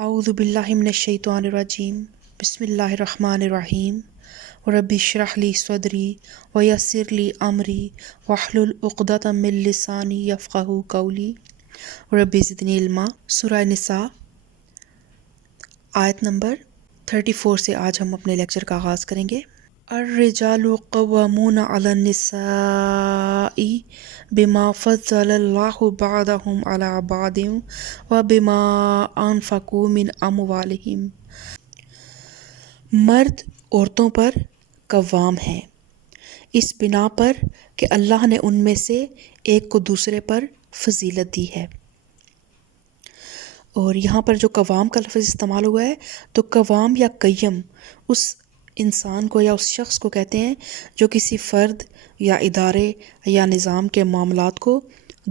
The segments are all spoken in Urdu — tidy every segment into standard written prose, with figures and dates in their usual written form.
اعوذ باللہ من الشیطان الرجیم بسم اللہ الرحمن الرحیم رب اشرح لی صدری ویسر لی امری واحلل عقدۃ من لسانی یفقہوا قولی رب زدنی علما۔ سورہ نساء آیت نمبر 34 سے آج ہم اپنے لیکچر کا آغاز کریں گے۔ الرجال قوامون علی النساء بما فضل اللہ بعضهم علی بعض وبما انفقوا من اموالہم۔ مرد عورتوں پر قوام ہیں اس بنا پر کہ اللہ نے ان میں سے ایک کو دوسرے پر فضیلت دی ہے۔ اور یہاں پر جو قوام کا لفظ استعمال ہوا ہے تو قوام یا قیم اس انسان کو یا اس شخص کو کہتے ہیں جو کسی فرد یا ادارے یا نظام کے معاملات کو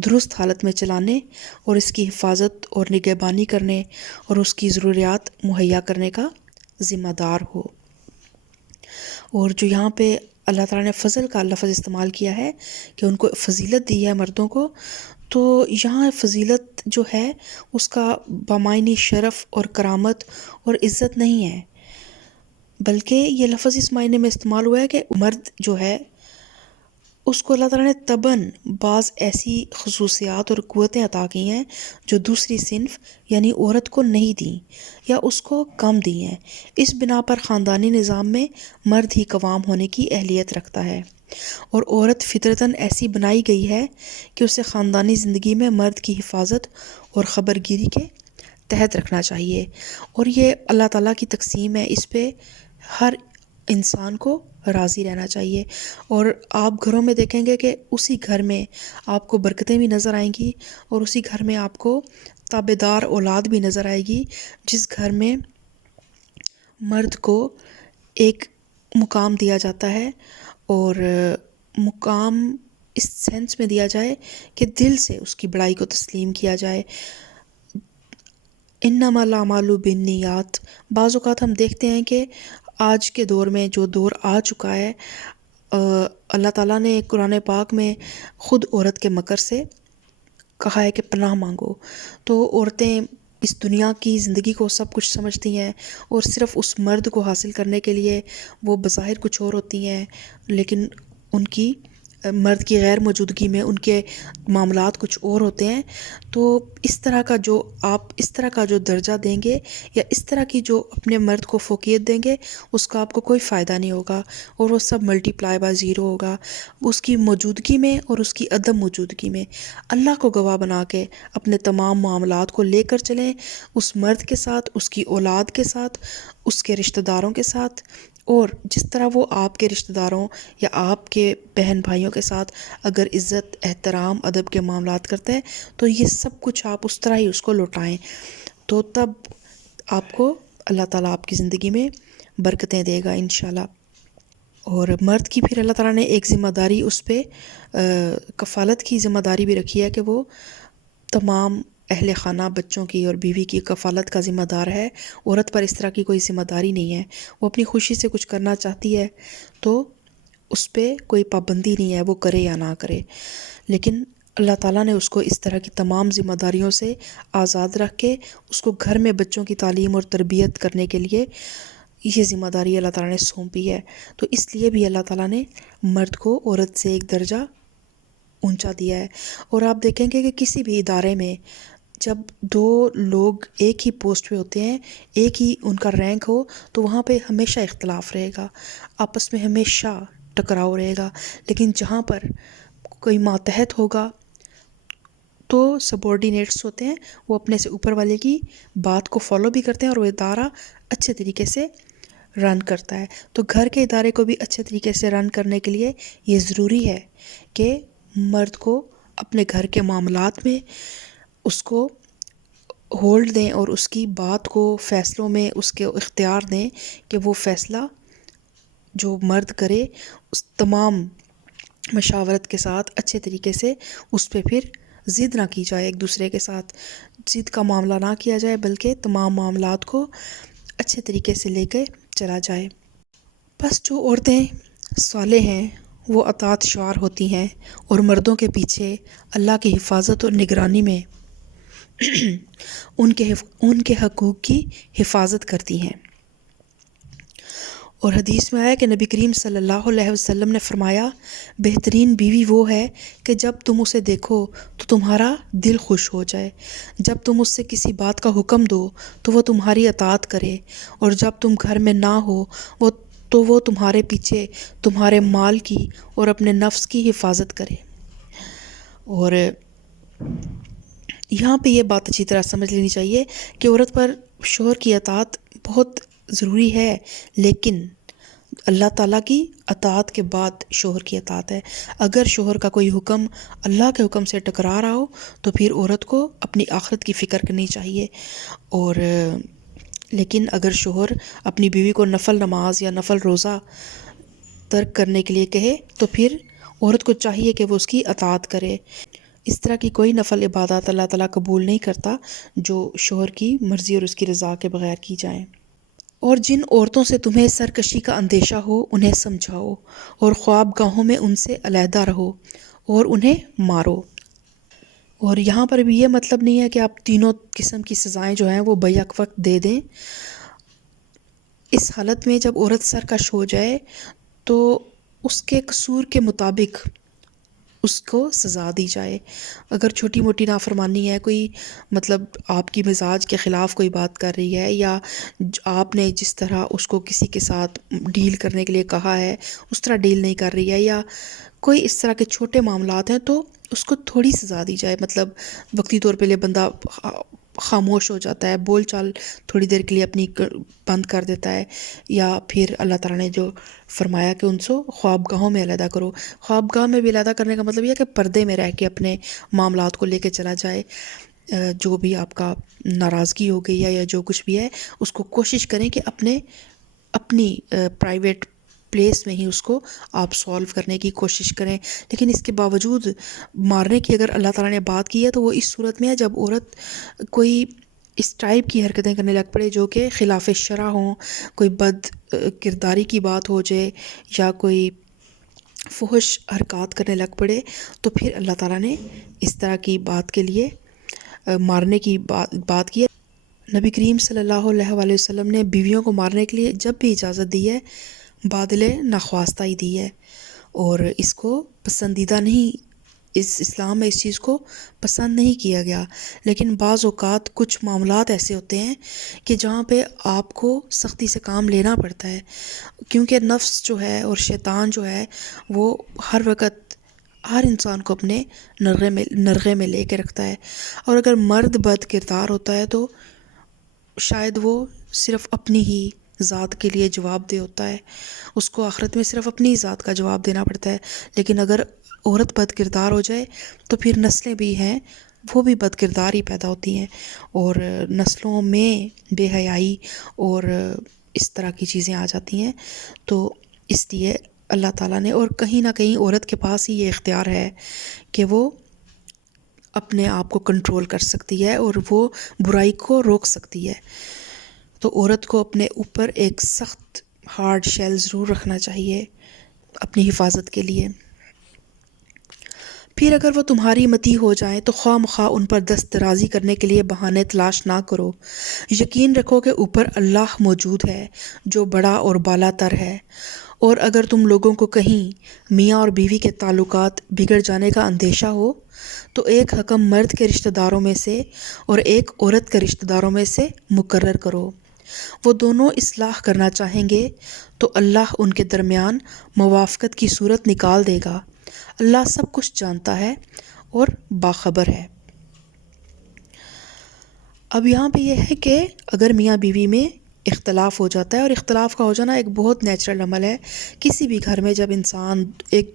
درست حالت میں چلانے اور اس کی حفاظت اور نگہبانی کرنے اور اس کی ضروریات مہیا کرنے کا ذمہ دار ہو۔ اور جو یہاں پہ اللہ تعالیٰ نے فضل کا لفظ استعمال کیا ہے کہ ان کو فضیلت دی ہے مردوں کو، تو یہاں فضیلت جو ہے اس کا بمعنی شرف اور کرامت اور عزت نہیں ہے، بلکہ یہ لفظ اس معنی میں استعمال ہوا ہے کہ مرد جو ہے اس کو اللہ تعالیٰ نے طبعاً بعض ایسی خصوصیات اور قوتیں عطا کی ہیں جو دوسری صنف یعنی عورت کو نہیں دیں یا اس کو کم دی ہیں۔ اس بنا پر خاندانی نظام میں مرد ہی قوام ہونے کی اہلیت رکھتا ہے، اور عورت فطرتاً ایسی بنائی گئی ہے کہ اسے خاندانی زندگی میں مرد کی حفاظت اور خبرگیری کے تحت رکھنا چاہیے، اور یہ اللہ تعالیٰ کی تقسیم ہے، اس پہ ہر انسان کو راضی رہنا چاہیے۔ اور آپ گھروں میں دیکھیں گے کہ اسی گھر میں آپ کو برکتیں بھی نظر آئیں گی اور اسی گھر میں آپ کو تابعدار اولاد بھی نظر آئے گی، جس گھر میں مرد کو ایک مقام دیا جاتا ہے، اور مقام اس سینس میں دیا جائے کہ دل سے اس کی بڑائی کو تسلیم کیا جائے۔ انما الاعمال بالنیات۔ بعض اوقات ہم دیکھتے ہیں کہ آج کے دور میں جو دور آ چکا ہے، اللہ تعالیٰ نے قرآن پاک میں خود عورت کے مکر سے کہا ہے کہ پناہ مانگو، تو عورتیں اس دنیا کی زندگی کو سب کچھ سمجھتی ہیں اور صرف اس مرد کو حاصل کرنے کے لیے وہ بظاہر کچھ اور ہوتی ہیں، لیکن ان کی مرد کی غیر موجودگی میں ان کے معاملات کچھ اور ہوتے ہیں۔ تو اس طرح کا جو درجہ دیں گے یا اس طرح کی جو اپنے مرد کو فوقیت دیں گے، اس کا آپ کو کوئی فائدہ نہیں ہوگا، اور وہ سب ملٹی پلائی بائی زیرو ہوگا اس کی موجودگی میں اور اس کی عدم موجودگی میں۔ اللہ کو گواہ بنا کے اپنے تمام معاملات کو لے کر چلیں، اس مرد کے ساتھ، اس کی اولاد کے ساتھ، اس کے رشتہ داروں کے ساتھ، اور جس طرح وہ آپ کے رشتہ داروں یا آپ کے بہن بھائیوں کے ساتھ اگر عزت، احترام، ادب کے معاملات کرتے ہیں تو یہ سب کچھ آپ اس طرح ہی اس کو لوٹائیں، تو تب آپ کو اللہ تعالیٰ آپ کی زندگی میں برکتیں دے گا انشاءاللہ۔ اور مرد کی پھر اللہ تعالیٰ نے ایک ذمہ داری اس پہ کفالت کی ذمہ داری بھی رکھی ہے کہ وہ تمام اہل خانہ، بچوں کی اور بیوی کی کفالت کا ذمہ دار ہے۔ عورت پر اس طرح کی کوئی ذمہ داری نہیں ہے، وہ اپنی خوشی سے کچھ کرنا چاہتی ہے تو اس پہ کوئی پابندی نہیں ہے وہ کرے یا نہ کرے، لیکن اللہ تعالیٰ نے اس کو اس طرح کی تمام ذمہ داریوں سے آزاد رکھ کے اس کو گھر میں بچوں کی تعلیم اور تربیت کرنے کے لیے یہ ذمہ داری اللہ تعالیٰ نے سونپی ہے، تو اس لیے بھی اللہ تعالیٰ نے مرد کو عورت سے ایک درجہ اونچا دیا ہے۔ اور آپ دیکھیں گے کہ کسی بھی ادارے میں جب دو لوگ ایک ہی پوسٹ پہ ہوتے ہیں، ایک ہی ان کا رینک ہو، تو وہاں پہ ہمیشہ اختلاف رہے گا، آپس میں ہمیشہ ٹکراؤ رہے گا، لیکن جہاں پر کوئی ماتحت ہوگا تو سبارڈینیٹس ہوتے ہیں، وہ اپنے سے اوپر والے کی بات کو فالو بھی کرتے ہیں اور وہ ادارہ اچھے طریقے سے رن کرتا ہے۔ تو گھر کے ادارے کو بھی اچھے طریقے سے رن کرنے کے لیے یہ ضروری ہے کہ مرد کو اپنے گھر کے معاملات میں اس کو ہولڈ دیں اور اس کی بات کو فیصلوں میں اس کے اختیار دیں کہ وہ فیصلہ جو مرد کرے اس تمام مشاورت کے ساتھ اچھے طریقے سے اس پہ پھر ضد نہ کی جائے، ایک دوسرے کے ساتھ ضد کا معاملہ نہ کیا جائے، بلکہ تمام معاملات کو اچھے طریقے سے لے کے چلا جائے۔ بس جو عورتیں صالح ہیں وہ اطاعت شعار ہوتی ہیں اور مردوں کے پیچھے اللہ کی حفاظت اور نگرانی میں ان کے حقوق کی حفاظت کرتی ہیں۔ اور حدیث میں آیا کہ نبی کریم صلی اللہ علیہ وسلم نے فرمایا، بہترین بیوی وہ ہے کہ جب تم اسے دیکھو تو تمہارا دل خوش ہو جائے، جب تم اس سے کسی بات کا حکم دو تو وہ تمہاری اطاعت کرے، اور جب تم گھر میں نہ ہو تو وہ تمہارے پیچھے تمہارے مال کی اور اپنے نفس کی حفاظت کرے۔ اور یہاں پہ یہ بات اچھی طرح سمجھ لینی چاہیے کہ عورت پر شوہر کی اطاعت بہت ضروری ہے، لیکن اللہ تعالیٰ کی اطاعت کے بعد شوہر کی اطاعت ہے۔ اگر شوہر کا کوئی حکم اللہ کے حکم سے ٹکرا رہا ہو تو پھر عورت کو اپنی آخرت کی فکر کرنی چاہیے، اور لیکن اگر شوہر اپنی بیوی کو نفل نماز یا نفل روزہ ترک کرنے کے لیے کہے تو پھر عورت کو چاہیے کہ وہ اس کی اطاعت کرے۔ اس طرح کی کوئی نفل عبادات اللہ تعالیٰ قبول نہیں کرتا جو شوہر کی مرضی اور اس کی رضا کے بغیر کی جائیں۔ اور جن عورتوں سے تمہیں سرکشی کا اندیشہ ہو انہیں سمجھاؤ، اور خواب گاہوں میں ان سے علیحدہ رہو اور انہیں مارو۔ اور یہاں پر بھی یہ مطلب نہیں ہے کہ آپ تینوں قسم کی سزائیں جو ہیں وہ بیک وقت دے دیں۔ اس حالت میں جب عورت سرکش ہو جائے تو اس کے قصور کے مطابق اس کو سزا دی جائے۔ اگر چھوٹی موٹی نافرمانی ہے، کوئی مطلب آپ کی مزاج کے خلاف کوئی بات کر رہی ہے، یا آپ نے جس طرح اس کو کسی کے ساتھ ڈیل کرنے کے لیے کہا ہے اس طرح ڈیل نہیں کر رہی ہے، یا کوئی اس طرح کے چھوٹے معاملات ہیں تو اس کو تھوڑی سزا دی جائے۔ مطلب وقتی طور پہ لیے بندہ خاموش ہو جاتا ہے، بول چال تھوڑی دیر کے لیے اپنی بند کر دیتا ہے، یا پھر اللہ تعالیٰ نے جو فرمایا کہ ان سے خواب گاہوں میں علیحدہ کرو۔ خواب گاہ میں بھی علیحدہ کرنے کا مطلب یہ ہے کہ پردے میں رہ کے اپنے معاملات کو لے کے چلا جائے۔ جو بھی آپ کا ناراضگی ہو گئی ہے یا جو کچھ بھی ہے اس کو کوشش کریں کہ اپنی پرائیویٹ پلیس میں ہی اس کو آپ سولو کرنے کی کوشش کریں۔ لیکن اس کے باوجود مارنے کی اگر اللہ تعالیٰ نے بات کی ہے تو وہ اس صورت میں ہے جب عورت کوئی اس ٹائپ کی حرکتیں کرنے لگ پڑے جو کہ خلاف شرع ہوں، کوئی بد کرداری کی بات ہو جائے یا کوئی فحش حرکات کرنے لگ پڑے، تو پھر اللہ تعالیٰ نے اس طرح کی بات کے لیے مارنے کی بات کی ہے۔ نبی کریم صلی اللہ علیہ وآلہ وسلم نے بیویوں کو مارنے کے لیے جب بھی اجازت دی ہے بادل ناخواستہ ہی دی ہے، اور اس کو پسندیدہ نہیں، اس اسلام میں اس چیز کو پسند نہیں کیا گیا۔ لیکن بعض اوقات کچھ معاملات ایسے ہوتے ہیں کہ جہاں پہ آپ کو سختی سے کام لینا پڑتا ہے، کیونکہ نفس جو ہے اور شیطان جو ہے وہ ہر وقت ہر انسان کو اپنے نرغے میں لے کے رکھتا ہے، اور اگر مرد بد کردار ہوتا ہے تو شاید وہ صرف اپنی ہی ذات کے لیے جواب دہ ہوتا ہے، اس کو آخرت میں صرف اپنی ذات کا جواب دینا پڑتا ہے۔ لیکن اگر عورت بد کردار ہو جائے تو پھر نسلیں بھی ہیں وہ بھی بد کردار ہی پیدا ہوتی ہیں، اور نسلوں میں بے حیائی اور اس طرح کی چیزیں آ جاتی ہیں۔ تو اس لیے اللہ تعالیٰ نے، اور کہیں نہ کہیں عورت کے پاس ہی یہ اختیار ہے کہ وہ اپنے آپ کو کنٹرول کر سکتی ہے اور وہ برائی کو روک سکتی ہے۔ تو عورت کو اپنے اوپر ایک سخت ہارڈ شیل ضرور رکھنا چاہیے اپنی حفاظت کے لیے۔ پھر اگر وہ تمہاری مطیع ہو جائیں تو خواہ مخواہ ان پر دست درازی کرنے کے لیے بہانے تلاش نہ کرو۔ یقین رکھو کہ اوپر اللہ موجود ہے جو بڑا اور بالا تر ہے۔ اور اگر تم لوگوں کو کہیں میاں اور بیوی کے تعلقات بگڑ جانے کا اندیشہ ہو تو ایک حکم مرد کے رشتہ داروں میں سے اور ایک عورت کے رشتہ داروں میں سے مقرر کرو۔ وہ دونوں اصلاح کرنا چاہیں گے تو اللہ ان کے درمیان موافقت کی صورت نکال دے گا۔ اللہ سب کچھ جانتا ہے اور باخبر ہے۔ اب یہاں پہ یہ ہے کہ اگر میاں بیوی میں اختلاف ہو جاتا ہے، اور اختلاف کا ہو جانا ایک بہت نیچرل عمل ہے کسی بھی گھر میں، جب انسان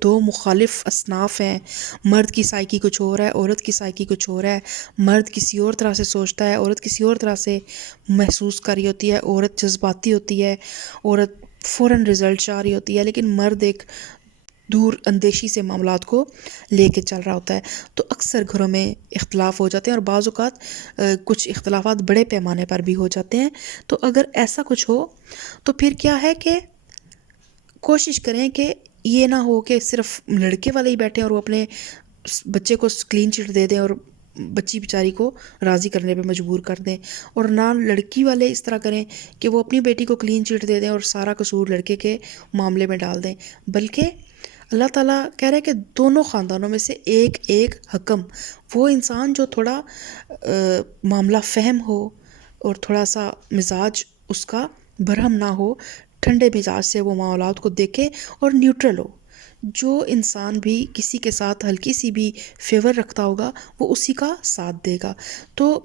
دو مخالف اصناف ہیں، مرد کی سائیکی کچھ اور ہے، عورت کی سائیکی کچھ اور ہے، مرد کسی اور طرح سے سوچتا ہے، عورت کسی اور طرح سے محسوس کر رہی ہوتی ہے، عورت جذباتی ہوتی ہے، عورت فوراً رزلٹ چاہ رہی ہوتی ہے، لیکن مرد ایک دور اندیشی سے معاملات کو لے کے چل رہا ہوتا ہے، تو اکثر گھروں میں اختلاف ہو جاتے ہیں، اور بعض اوقات کچھ اختلافات بڑے پیمانے پر بھی ہو جاتے ہیں۔ تو اگر ایسا کچھ ہو تو پھر کیا ہے کہ کوشش کریں کہ یہ نہ ہو کہ صرف لڑکے والے ہی بیٹھیں اور وہ اپنے بچے کو کلین چٹ دے دیں اور بچی بیچاری کو راضی کرنے پہ مجبور کر دیں، اور نہ لڑکی والے اس طرح کریں کہ وہ اپنی بیٹی کو کلین چٹ دے دیں اور سارا قصور لڑکے کے معاملے میں ڈال دیں، بلکہ اللہ تعالیٰ کہہ رہے ہیں کہ دونوں خاندانوں میں سے ایک ایک حکم، وہ انسان جو تھوڑا معاملہ فہم ہو اور تھوڑا سا مزاج اس کا برہم نہ ہو، ٹھنڈے مزاج سے وہ معاملات کو دیکھے اور نیوٹرل ہو، جو انسان بھی کسی کے ساتھ ہلکی سی بھی فیور رکھتا ہوگا وہ اسی کا ساتھ دے گا۔ تو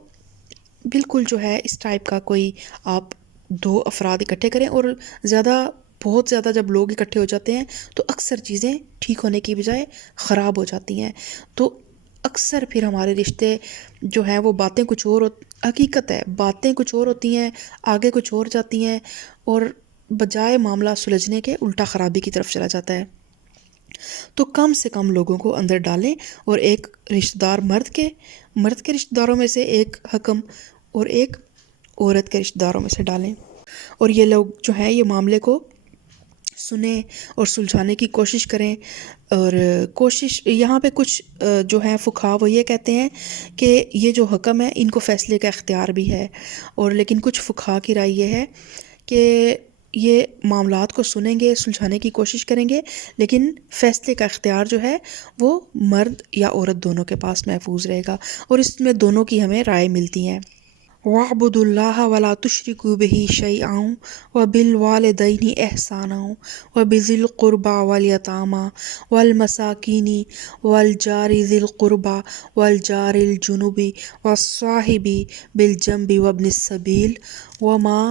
بالکل جو ہے اس ٹائپ کا کوئی آپ دو افراد اکٹھے کریں، اور بہت زیادہ جب لوگ اکٹھے ہو جاتے ہیں تو اکثر چیزیں ٹھیک ہونے کی بجائے خراب ہو جاتی ہیں، تو اکثر پھر ہمارے رشتے جو ہیں وہ باتیں کچھ اور حقیقت ہے باتیں کچھ اور ہوتی ہیں، آگے کچھ اور جاتی ہیں، اور بجائے معاملہ سلجھنے کے الٹا خرابی کی طرف چلا جاتا ہے۔ تو کم سے کم لوگوں کو اندر ڈالیں، اور ایک رشتہ دار مرد کے رشتہ داروں میں سے ایک حکم اور ایک عورت کے رشتہ داروں میں سے ڈالیں، اور یہ لوگ جو ہیں یہ معاملے کو سنیں اور سلجھانے کی کوشش کریں۔ اور کوشش یہاں پہ کچھ جو ہیں فقہا وہ یہ کہتے ہیں کہ یہ جو حکم ہے ان کو فیصلے کا اختیار بھی ہے، اور لیکن کچھ فقہا کی رائے یہ ہے کہ یہ معاملات کو سنیں گے، سلجھانے کی کوشش کریں گے، لیکن فیصلے کا اختیار جو ہے وہ مرد یا عورت دونوں کے پاس محفوظ رہے گا، اور اس میں دونوں کی ہمیں رائے ملتی ہیں۔ وَاعْبُدُوا اللَّهَ وَلَا تُشْرِكُوا بِهِ شَيْئًا وَبِالْوَالِدَيْنِ إِحْسَانًا وَبِذِي الْقُرْبَى وَالْيَتَامَى وَالْمَسَاكِينِ وَالْجَارِ ذِي الْقُرْبَى وَالْجَارِ الْجُنُبِ وَالصَّاحِبِ بِالْجَنبِ وَابْنِ السَّبِيلِ وَمَا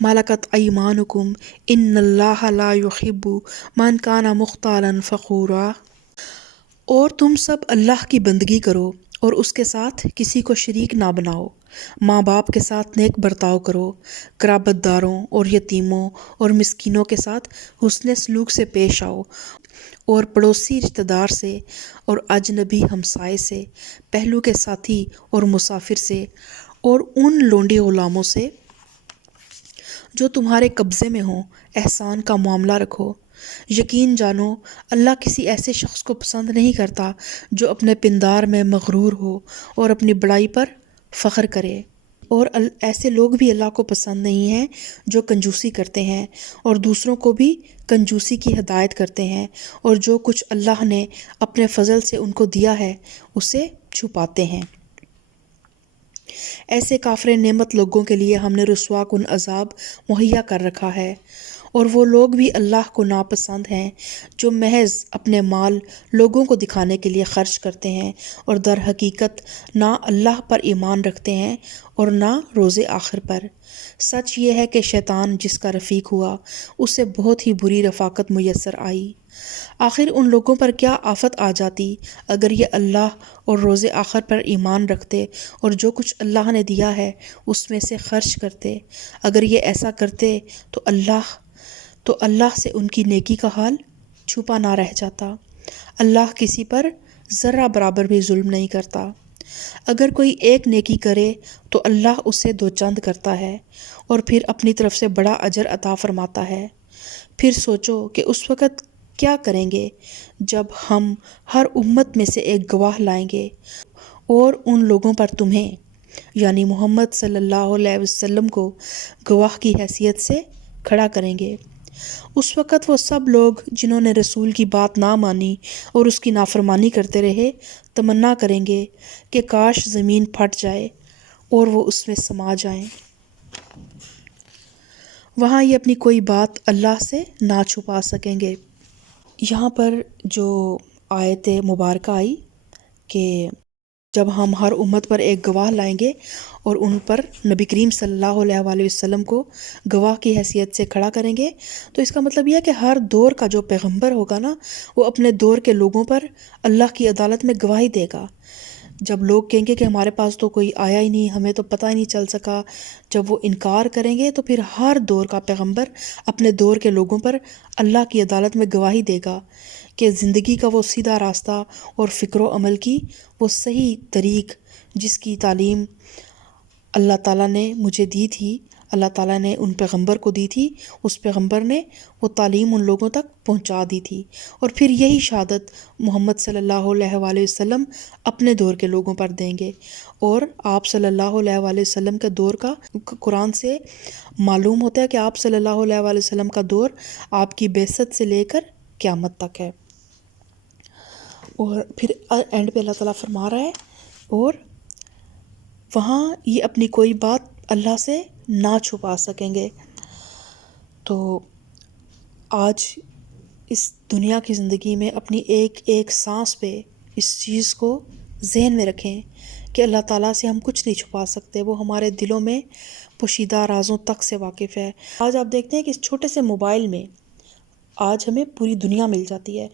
مَلَكَتْ أَيْمَانُكُمْ إِنَّ اللَّهَ لَا يُحِبُّ مَنْ كَانَ مُخْتَالًا فَخُورًا۔ اور تم سب اللہ کی بندگی کرو اور اس کے ساتھ کسی کو شریک نہ بناؤ، ماں باپ کے ساتھ نیک برتاؤ کرو، قرابت داروں اور یتیموں اور مسکینوں کے ساتھ حسن سلوک سے پیش آؤ، اور پڑوسی رشتہ دار سے اور اجنبی ہمسائے سے، پہلو کے ساتھی اور مسافر سے، اور ان لونڈی غلاموں سے جو تمہارے قبضے میں ہوں احسان کا معاملہ رکھو۔ یقین جانو اللہ کسی ایسے شخص کو پسند نہیں کرتا جو اپنے پندار میں مغرور ہو اور اپنی بڑائی پر فخر کرے، اور ایسے لوگ بھی اللہ کو پسند نہیں ہیں جو کنجوسی کرتے ہیں اور دوسروں کو بھی کنجوسی کی ہدایت کرتے ہیں، اور جو کچھ اللہ نے اپنے فضل سے ان کو دیا ہے اسے چھپاتے ہیں۔ ایسے کافر نعمت لوگوں کے لیے ہم نے رسوا کن عذاب مہیا کر رکھا ہے، اور وہ لوگ بھی اللہ کو ناپسند ہیں جو محض اپنے مال لوگوں کو دکھانے کے لیے خرچ کرتے ہیں، اور در حقیقت نہ اللہ پر ایمان رکھتے ہیں اور نہ روز آخر پر۔ سچ یہ ہے کہ شیطان جس کا رفیق ہوا اسے بہت ہی بری رفاقت میسر آئی۔ آخر ان لوگوں پر کیا آفت آ جاتی اگر یہ اللہ اور روز آخر پر ایمان رکھتے اور جو کچھ اللہ نے دیا ہے اس میں سے خرچ کرتے۔ اگر یہ ایسا کرتے تو اللہ سے ان کی نیکی کا حال چھپا نہ رہ جاتا۔ اللہ کسی پر ذرہ برابر بھی ظلم نہیں کرتا۔ اگر کوئی ایک نیکی کرے تو اللہ اسے دو چند کرتا ہے اور پھر اپنی طرف سے بڑا اجر عطا فرماتا ہے۔ پھر سوچو کہ اس وقت کیا کریں گے جب ہم ہر امت میں سے ایک گواہ لائیں گے اور ان لوگوں پر تمہیں یعنی محمد صلی اللہ علیہ وسلم کو گواہ کی حیثیت سے کھڑا کریں گے۔ اس وقت وہ سب لوگ جنہوں نے رسول کی بات نہ مانی اور اس کی نافرمانی کرتے رہے تمنا کریں گے کہ کاش زمین پھٹ جائے اور وہ اس میں سما جائیں۔ وہاں یہ اپنی کوئی بات اللہ سے نہ چھپا سکیں گے۔ یہاں پر جو آیت مبارکہ آئی کہ جب ہم ہر امت پر ایک گواہ لائیں گے اور ان پر نبی کریم صلی اللہ علیہ وآلہ وسلم کو گواہ کی حیثیت سے کھڑا کریں گے، تو اس کا مطلب یہ ہے کہ ہر دور کا جو پیغمبر ہوگا نا وہ اپنے دور کے لوگوں پر اللہ کی عدالت میں گواہی دے گا۔ جب لوگ کہیں گے کہ ہمارے پاس تو کوئی آیا ہی نہیں، ہمیں تو پتہ ہی نہیں چل سکا، جب وہ انکار کریں گے تو پھر ہر دور کا پیغمبر اپنے دور کے لوگوں پر اللہ کی عدالت میں گواہی دے گا کہ زندگی کا وہ سیدھا راستہ اور فکر و عمل کی وہ صحیح طریق جس کی تعلیم اللہ تعالیٰ نے مجھے دی تھی، اللہ تعالیٰ نے ان پیغمبر کو دی تھی، اس پیغمبر نے وہ تعلیم ان لوگوں تک پہنچا دی تھی، اور پھر یہی شہادت محمد صلی اللہ علیہ وآلہ وسلم اپنے دور کے لوگوں پر دیں گے۔ اور آپ صلی اللہ علیہ وآلہ وسلم کے دور کا قرآن سے معلوم ہوتا ہے کہ آپ صلی اللہ علیہ وآلہ وسلم کا دور آپ کی بعثت سے لے کر قیامت تک ہے۔ اور پھر اینڈ پہ اللہ تعالیٰ فرما رہا ہے، اور وہاں یہ اپنی کوئی بات اللہ سے نہ چھپا سکیں گے۔ تو آج اس دنیا کی زندگی میں اپنی ایک ایک سانس پہ اس چیز کو ذہن میں رکھیں کہ اللہ تعالیٰ سے ہم کچھ نہیں چھپا سکتے، وہ ہمارے دلوں میں پوشیدہ رازوں تک سے واقف ہے۔ آج آپ دیکھتے ہیں کہ اس چھوٹے سے موبائل میں آج ہمیں پوری دنیا مل جاتی ہے،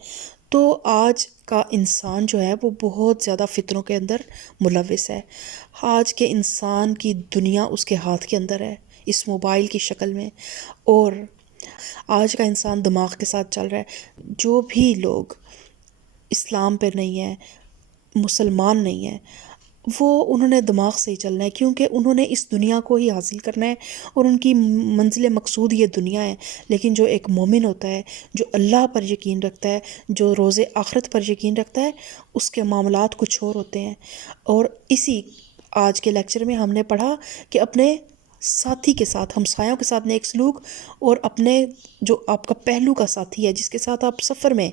تو آج کا انسان جو ہے وہ بہت زیادہ فطروں کے اندر ملوث ہے۔ آج کے انسان کی دنیا اس کے ہاتھ کے اندر ہے، اس موبائل کی شکل میں، اور آج کا انسان دماغ کے ساتھ چل رہا ہے۔ جو بھی لوگ اسلام پر نہیں ہیں، مسلمان نہیں ہیں، وہ انہوں نے دماغ سے ہی چلنا ہے، کیونکہ انہوں نے اس دنیا کو ہی حاصل کرنا ہے، اور ان کی منزل مقصود یہ دنیا ہے۔ لیکن جو ایک مومن ہوتا ہے، جو اللہ پر یقین رکھتا ہے، جو روز آخرت پر یقین رکھتا ہے، اس کے معاملات کچھ اور ہوتے ہیں۔ اور اسی آج کے لیکچر میں ہم نے پڑھا کہ اپنے ساتھی کے ساتھ، ہمسایوں کے ساتھ نیک سلوک، اور اپنے جو آپ کا پہلو کا ساتھی ہے، جس کے ساتھ آپ سفر میں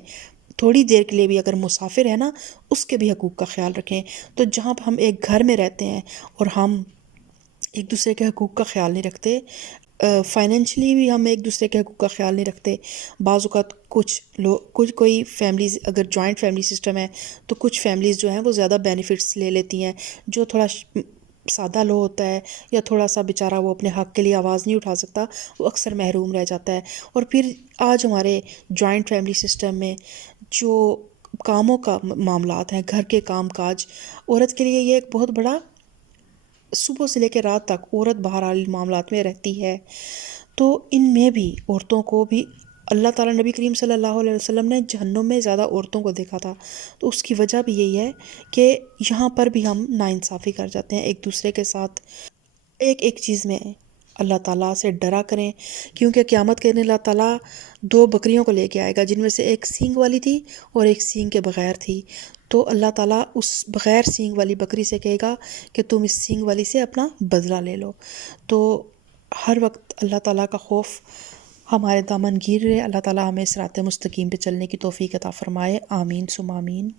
تھوڑی دیر کے لیے بھی اگر مسافر ہے نا، اس کے بھی حقوق کا خیال رکھیں۔ تو جہاں ہم ایک گھر میں رہتے ہیں اور ہم ایک دوسرے کے حقوق کا خیال نہیں رکھتے، فائنینشلی بھی ہم ایک دوسرے کے حقوق کا خیال نہیں رکھتے۔ بعض اوقات کوئی فیملیز، اگر جوائنٹ فیملی سسٹم ہے تو کچھ فیملیز جو ہیں وہ زیادہ بینیفٹس لے لیتی ہیں، جو تھوڑا سادہ لو ہوتا ہے یا تھوڑا سا بیچارہ وہ اپنے حق کے لیے آواز نہیں اٹھا سکتا، وہ اکثر محروم رہ جاتا ہے۔ اور پھر آج ہمارے جوائنٹ فیملی سسٹم میں جو کاموں کا معاملات ہیں، گھر کے کام کاج، عورت کے لیے یہ ایک بہت بڑا، صبح سے لے کے رات تک عورت بہرحال معاملات میں رہتی ہے۔ تو ان میں بھی عورتوں کو بھی اللہ تعالیٰ، نبی کریم صلی اللہ علیہ وسلم نے جہنم میں زیادہ عورتوں کو دیکھا تھا، تو اس کی وجہ بھی یہی ہے کہ یہاں پر بھی ہم ناانصافی کر جاتے ہیں ایک دوسرے کے ساتھ۔ ایک ایک چیز میں اللہ تعالیٰ سے ڈرا کریں، کیونکہ قیامت کے دن اللہ تعالیٰ 2 بکریوں کو لے کے آئے گا، جن میں سے ایک سینگ والی تھی اور ایک سینگ کے بغیر تھی۔ تو اللہ تعالیٰ اس بغیر سینگ والی بکری سے کہے گا کہ تم اس سینگ والی سے اپنا بدلہ لے لو۔ تو ہر وقت اللہ تعالیٰ کا خوف ہمارے دامن گیر رہے۔ اللہ تعالیٰ ہمیں صراط مستقیم پہ چلنے کی توفیق عطا فرمائے، آمین ثم آمین۔